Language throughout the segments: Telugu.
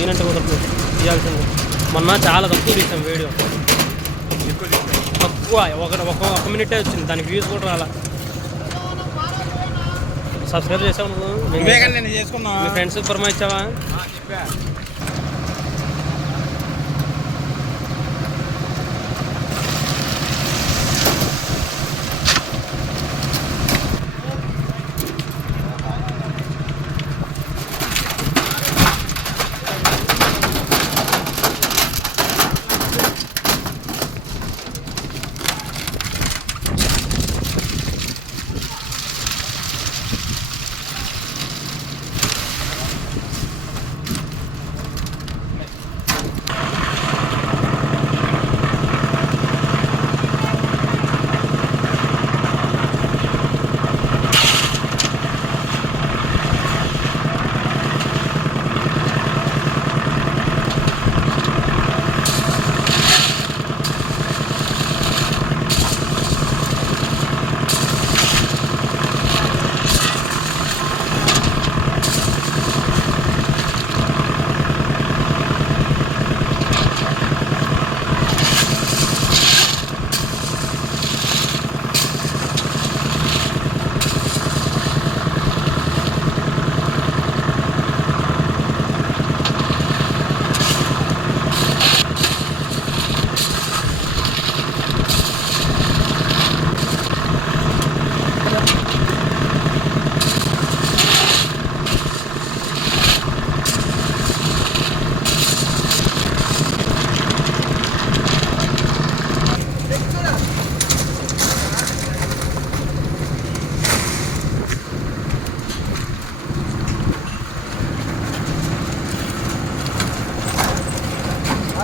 ఈయనంటే కుదరదు తీయాల్సింది మొన్న చాలా తక్కువ తీసాం వీడియో. తక్కువ ఒక ఒక ఒక మినిటే వచ్చింది. దానికి వ్యూస్ కూడా రాలా. సబ్స్క్రైబ్ చేసావు నువ్వు? మీ- ఫ్రెండ్స్ పురమా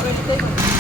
Ahora.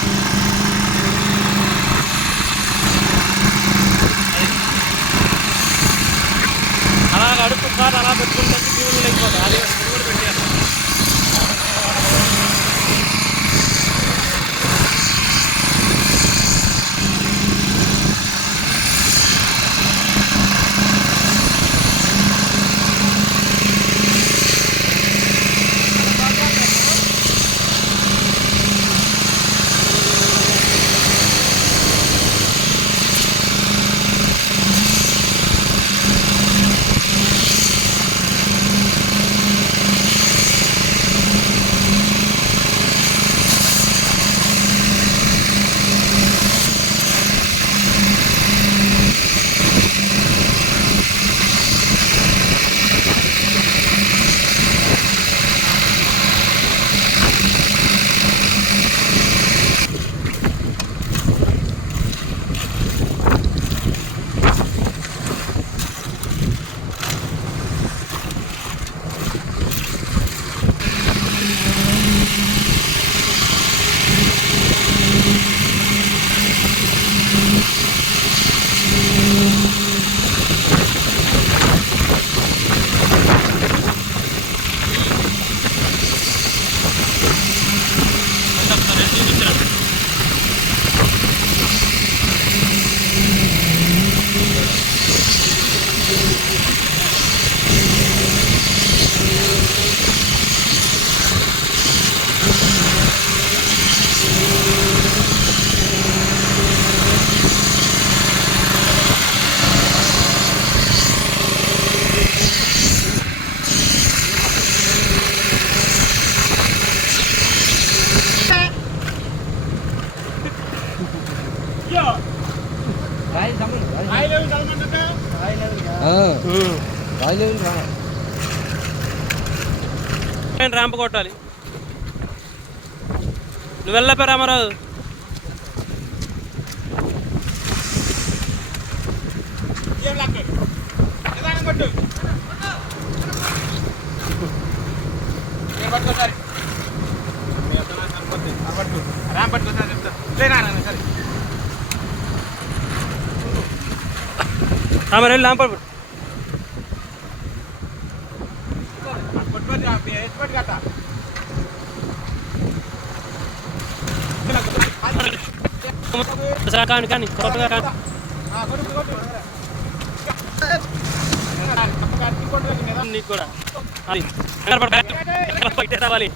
ర్యాంప్ కొట్టాలి నువ్వు వెళ్ళపో రామారావు ర్యాంప్ పట్టుకోసారి చెప్తా లేనా సరే రామారావు వెళ్ళి పట్టు. కానీ కానీ కొత్తగా కానీ నీకు కూడా. అది. ఎక్కడ రావాలి